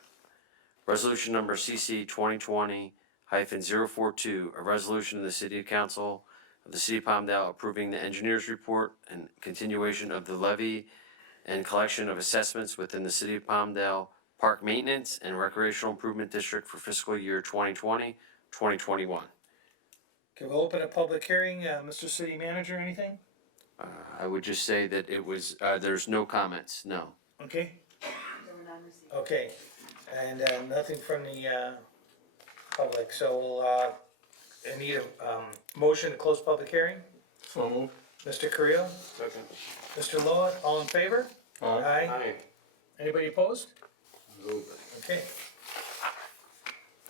Resolution number CC 2020-042, a resolution of the City Council of the City of Palmdale approving the engineer's report and continuation of the levy and collection of assessments within the City of Palmdale Park Maintenance and Recreational Improvement District for fiscal year 2020-2021. Okay, we'll open a public hearing. Mr. City Manager, anything? I would just say that it was, there's no comments, no. Okay, There were none received. okay. And, nothing from the, public, so we'll, I need a, motion to close public hearing. So moved. Mr. Carrillo, Second. Mr. Loa, all in favor? Aye. Aye. Anybody opposed? Okay.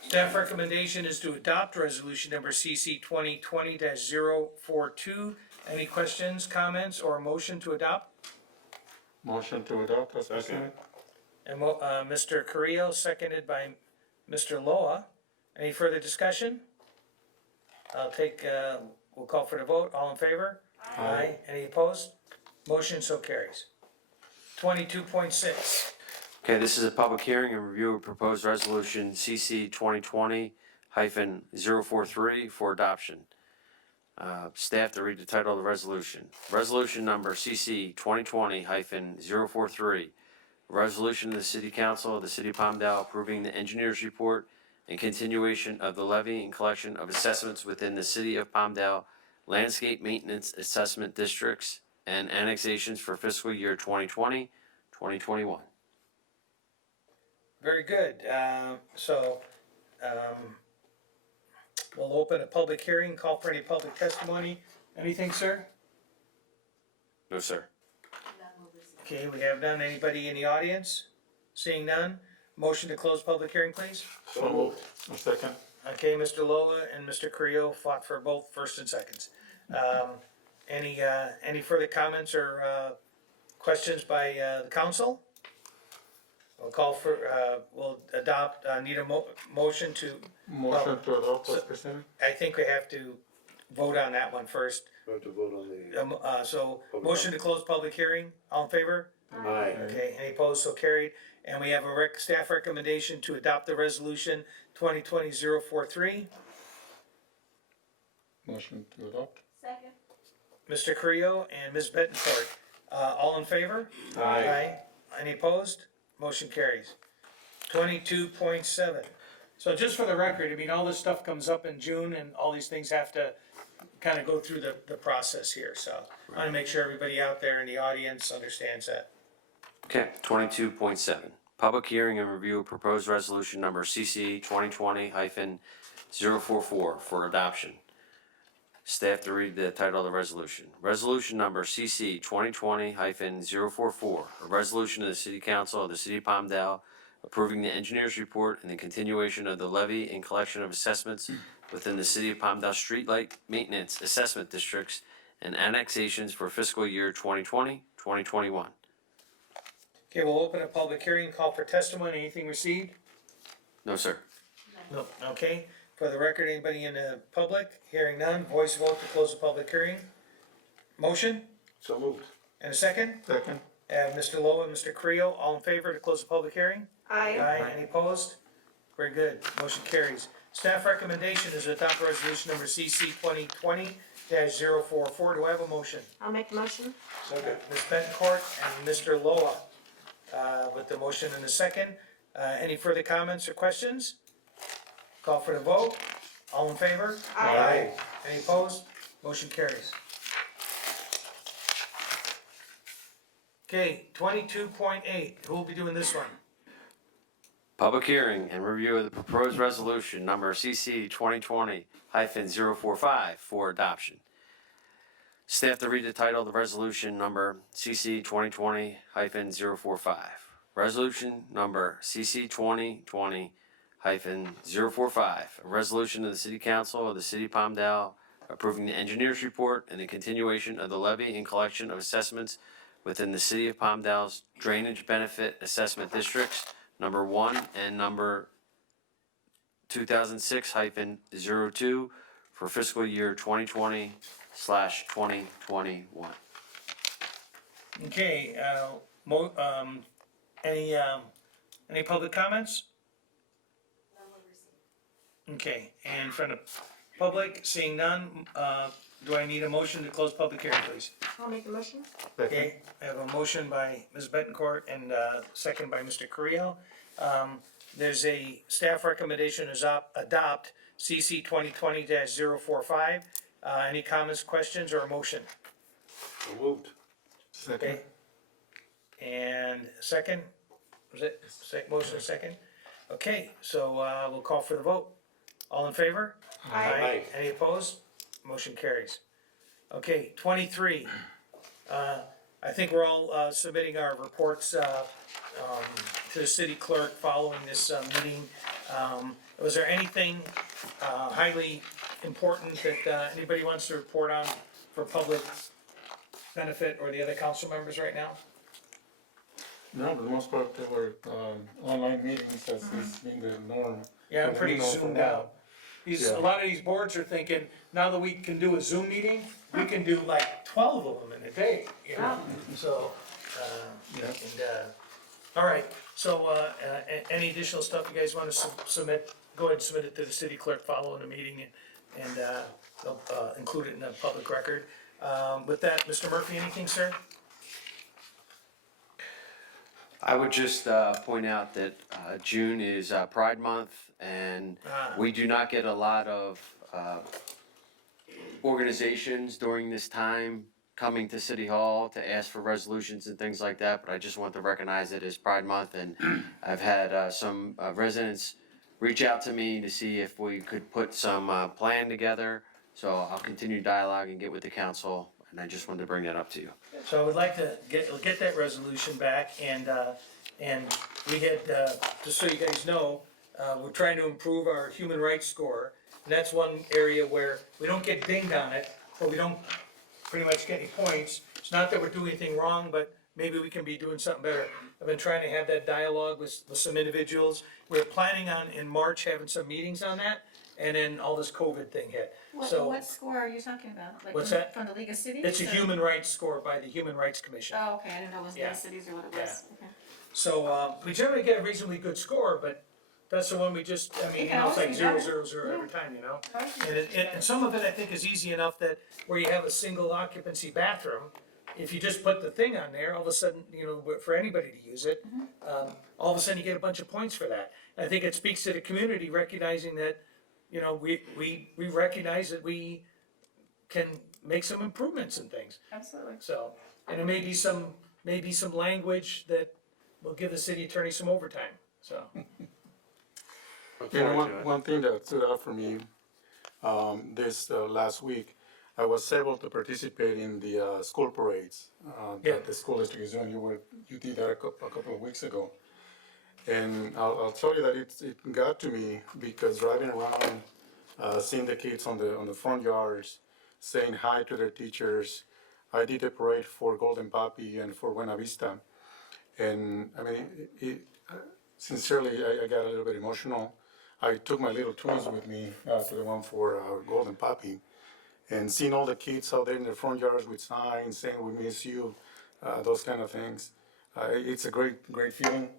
Staff recommendation is to adopt resolution number CC 2020-042. Any questions, comments, or a motion to adopt? Motion to adopt as Second. presented. And, Mr. Carrillo, seconded by Mr. Loa. Any further discussion? I'll take, we'll call for the vote. All in favor? Aye. Any opposed? Motion so carries. 22.6. Okay, this is a public hearing and review of proposed resolution CC 2020-043 for adoption. Staff to read the title of the resolution. Resolution number CC 2020-043. Resolution of the City Council of the City of Palmdale approving the engineer's report and continuation of the levy and collection of assessments within the City of Palmdale landscape maintenance assessment districts and annexations for fiscal year 2020-2021. Very good. We'll open a public hearing, call for any public testimony. Anything, sir? No, sir. None will receive. Okay, we have none. Anybody in the audience? Seeing none? Motion to close public hearing, please. So moved. A second. Okay, Mr. Loa and Mr. Creo fought for both first and seconds. Any further comments or, questions by, the council? We'll call for, we'll adopt, need a motion to, Motion to adopt as presented. I think we have to vote on that one first. We have to vote on the. Motion to close public hearing, all in favor? Aye. Okay, any opposed, so carried. And we have a staff recommendation to adopt the resolution 2020-043. Motion to adopt. Second. Mr. Creo and Ms. Bettencourt, all in favor? Aye. Any opposed? Motion carries. 22.7. So just for the record, I mean, all this stuff comes up in June and all these things have to kind of go through the process here, so I wanna make sure everybody out there in the audience understands that. Okay, 22.7. Public hearing and review of proposed resolution number CC 2020-044 for adoption. Staff to read the title of the resolution. Resolution number CC 2020-044, a resolution of the City Council of the City of Palmdale approving the engineer's report and the continuation of the levy and collection of assessments within the City of Palmdale streetlight maintenance assessment districts and annexations for fiscal year 2020-2021. Okay, we'll open a public hearing, call for testimony. Anything received? No, sir. No. Okay, for the record, anybody in the public? Hearing none, voice vote to close the public hearing. Motion, So moved. and a second? Second. Mr. Lowe and Mr. Creo, all in favor to close the public hearing? Aye. Any opposed? Very good, motion carries. Staff recommendation is to adopt resolution number CC 2020-044. Do I have a motion? I'll make the motion. Second. Ms. Bettencourt and Mr. Loa, with the motion in a second. Any further comments or questions? Call for the vote. All in favor? Aye. Any opposed? Motion carries. Okay, 22.8. Who will be doing this one? Public hearing and review of the proposed resolution number CC 2020-045 for adoption. Staff to read the title of the resolution number CC 2020-045. Resolution number CC 2020-045, a resolution of the City Council of the City of Palmdale approving the engineer's report and the continuation of the levy and collection of assessments within the City of Palmdale's drainage benefit assessment districts, number 1 and number 2006-02 for fiscal year 2020/2021. Okay, any public comments? None will receive. Okay, and from the public, seeing none, do I need a motion to close public hearing, please? I'll make the motion. Second. Okay, I have a motion by Ms. Bettencourt and, second by Mr. Creel. There's a staff recommendation is adopt CC 2020-045. Any comments, questions, or a motion? So moved. Second. Okay. And second, was it, motion and second? Okay, so, we'll call for the vote. All in favor? Aye. Any opposed? Motion carries. Okay, 23. I think we're all, submitting our reports, to the city clerk following this, meeting. Was there anything, highly important that, anybody wants to report on for public benefit or the other council members right now? No, for the most part, they were, online meetings as is being the norm. Yeah, I'm But pretty we know from zoomed now- out. These, Yeah. a lot of these boards are thinking, now that we can do a Zoom meeting, we can do like 12 of them in a day, you know? So, Yeah. and, all right, so, any additional stuff you guys wanna submit, go ahead and submit it to the city clerk following the meeting, and, they'll, include it in the public record. With that, Mr. Murphy, anything, sir? I would just point out that June is Pride Month, and we do not get a lot of organizations during this time coming to City Hall to ask for resolutions and things like that, but I just want to recognize it as Pride Month, and I've had some residents reach out to me to see if we could put some plan together, so I'll continue dialogue and get with the council, and I just wanted to bring that up to you. So I would like to get that resolution back, and we had, just so you guys know, we're trying to improve our human rights score. And that's one area where we don't get dinged on it, but we don't pretty much get any points. It's not that we're doing anything wrong, but maybe we can be doing something better. I've been trying to have that dialogue with some individuals. We're planning on, in March, having some meetings on that, and then all this COVID thing hit. So, What score are you talking about? Like What's from- that? From the League of Cities? it's a or- human rights score by the Human Rights Commission. Oh, okay, I didn't know it was League Yeah. of Cities or what it was, okay. So, we generally get a reasonably good score, but that's the one we just, I mean, It can it's like always be 0, better. 0, 0 every time, you know? Alright. And some of it, I think, is easy enough that where you have a single occupancy bathroom, if you just put the thing on there, all of a sudden, you know, for anybody to use it, all of a sudden you get a bunch of points for that. I think it speaks to the community recognizing that, you know, we recognize that we can make some improvements in things. Absolutely. So, and there may be some language that will give the city attorney some overtime, so. Look You know, forward to it. one thing that stood out for me, this last week, I was able to participate in the school parades Yeah. that the school district is doing. You did that a couple of weeks ago. And I'll tell you that it got to me because driving around, seeing the kids on the front yards, saying hi to their teachers. I did a parade for Golden Poppy and for Buena Vista. And I mean, sincerely, I got a little bit emotional. I took my little twins with me to the one for Golden Poppy, and seeing all the kids out there in the front yards with signs saying "We miss you," those kind of things. It's a great feeling,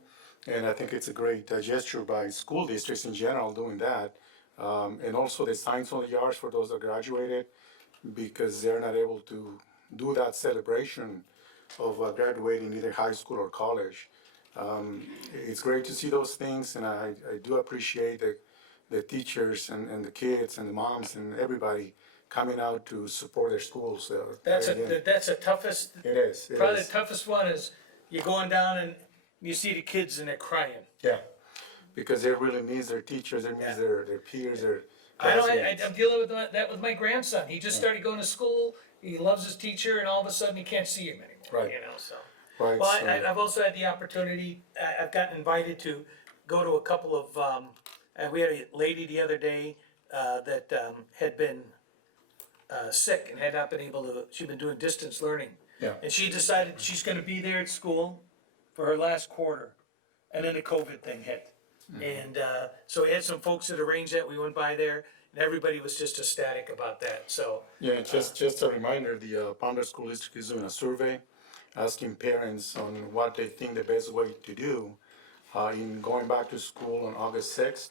and I think it's a great gesture by school districts in general doing that, and also the signs on the yards for those that graduated, because they're not able to do that celebration of graduating either high school or college. It's great to see those things, and I do appreciate the teachers and the kids and the moms and everybody coming out to support their schools. That's again, that's the toughest, it is. probably the toughest one is you're going down and you see the kids and they're crying. Yeah, because they really miss their teachers, they miss their peers, their I know, classmates. I'm dealing with that with my grandson. He just started going to school, he loves his teacher, and all of a sudden he can't see him anymore, Right. you know, so. Right, Well, so- I've also had the opportunity, I've gotten invited to go to a couple of, we had a lady the other day, that, had been, sick and had not been able to, she'd been doing distance learning. Yeah. And she decided she's gonna be there at school for her last quarter, and then the COVID thing hit. And, so we had some folks that arranged that, we went by there, and everybody was just ecstatic about that, so. Yeah, just a reminder, the Palmdale School District is doing a survey, asking parents on what they think the best way to do in going back to school on August 6th.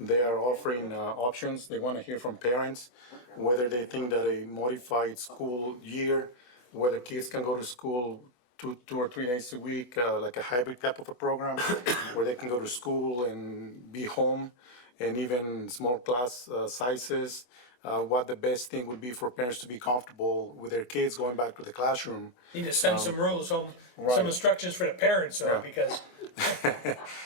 They are offering options. They want to hear from parents, whether they think that a modified school year, whether kids can go to school two or 3 days a week, like a hybrid type of a program, where they can go to school and be home, and even small class sizes. What the best thing would be for parents to be comfortable with their kids going back to the classroom. Need to send some rules home, right. some instructions for the parents, though, Yeah. because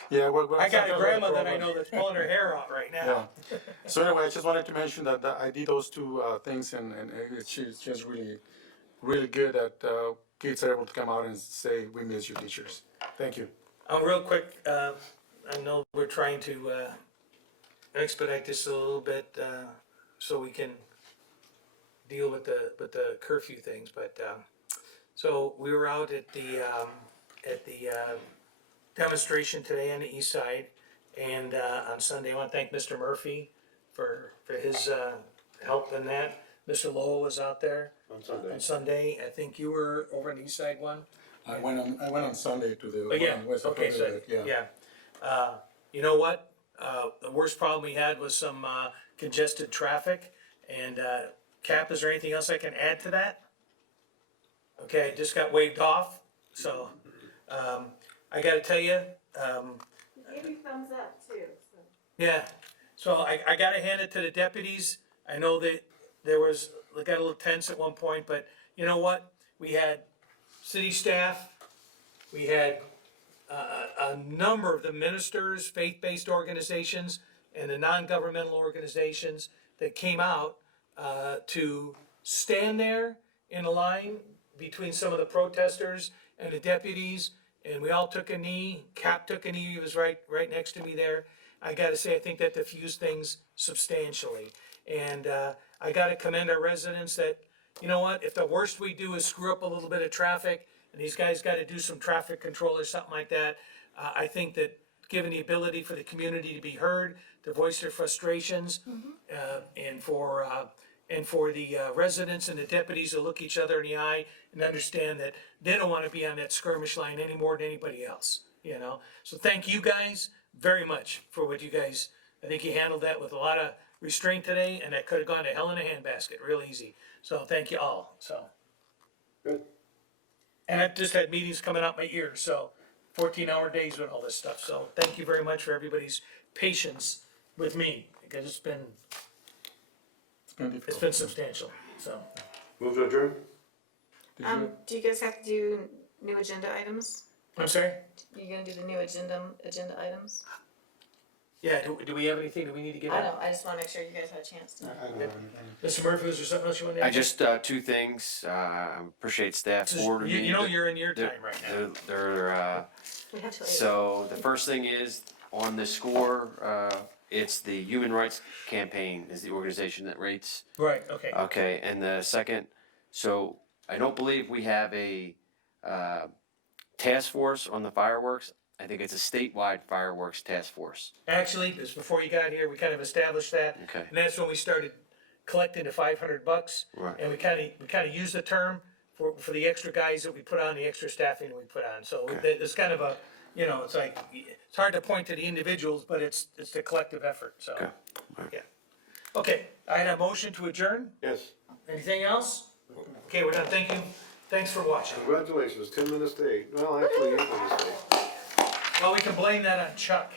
Yeah, I got a grandma that I know that's pulling her hair out right now. Yeah. So anyway, I just wanted to mention that I did those two things, and it's just really good that kids are able to come out and say, "We miss you, teachers." Thank you. Real quick, I know we're trying to expedite this a little bit, so we can deal with the curfew things, but, so we were out at the demonstration today on the east side, and, on Sunday, I wanna thank Mr. Murphy for his, help in that. Mr. Lowell was out there on Sunday, I think you were over on the east side one? I went on Sunday to the Oh, yeah, one on West okay, so, Approx, yeah. You know what, the worst problem we had was some, congested traffic, And, Cap, is there anything else I can add to that? Okay, just got waved off, so, I gotta tell you, He gave you thumbs up too, so. yeah, so I gotta hand it to the deputies. I know that there was, they got a little tense at one point, but you know what? We had city staff, we had a number of the ministers, faith-based organizations, and the non-governmental organizations that came out to stand there in a line between some of the protesters and the deputies, and we all took a knee. Cap took a knee, he was right next to me there. I gotta say, I think that diffused things substantially. And I gotta commend our residents that, you know what, if the worst we do is screw up a little bit of traffic, and these guys gotta do some traffic control or something like that, I think that given the ability for the community to be heard, to voice their frustrations, and for the residents and the deputies to look each other in the eye and understand that they don't wanna be on that skirmish line any more than anybody else, you know? So thank you guys very much for what you guys, I think you handled that with a lot of restraint today, and that could've gone to hell in a handbasket, real easy. So thank you all, so. Good. And I've just had meetings coming out my ears, so 14-hour days with all this stuff, so thank you very much for everybody's patience with me, because it's been difficult. substantial, so. Move to adjourn? Did you- Do you guys have to do new agenda items? I'm sorry? You gonna do the new agenda items? Yeah, do we have anything that we need to get I out? don't, I just wanna make sure you guys had a chance to. I don't know anything. Mr. Murphy, was there something else you wanted to I add? just, two things, appreciate staff This is- forwarding me. You know the- you're in your they're- time right now. They're, We have to. so the first thing is, on the score, it's the Human Rights Campaign is the organization that rates. Right, okay. Okay, and the second, so I don't believe we have a, task force on the fireworks. I think it's a statewide fireworks task force. Actually, just before you got here, we kind of established that. Okay. And that's when we started collecting the $500. Right. And we kind of used the term for the extra guys that we put on, the extra staffing that we put on. So it's kind of a, you know, it's like, it's hard to point to the individuals, but it's the collective effort, so. Okay. Yeah. Okay, I had a motion to adjourn. Yes. Anything else? Okay, we're done. Thank you. Thanks for watching. Congratulations, 10 minutes to 8. Well, actually, 8 minutes to 8. Well, we can blame that on Chuck.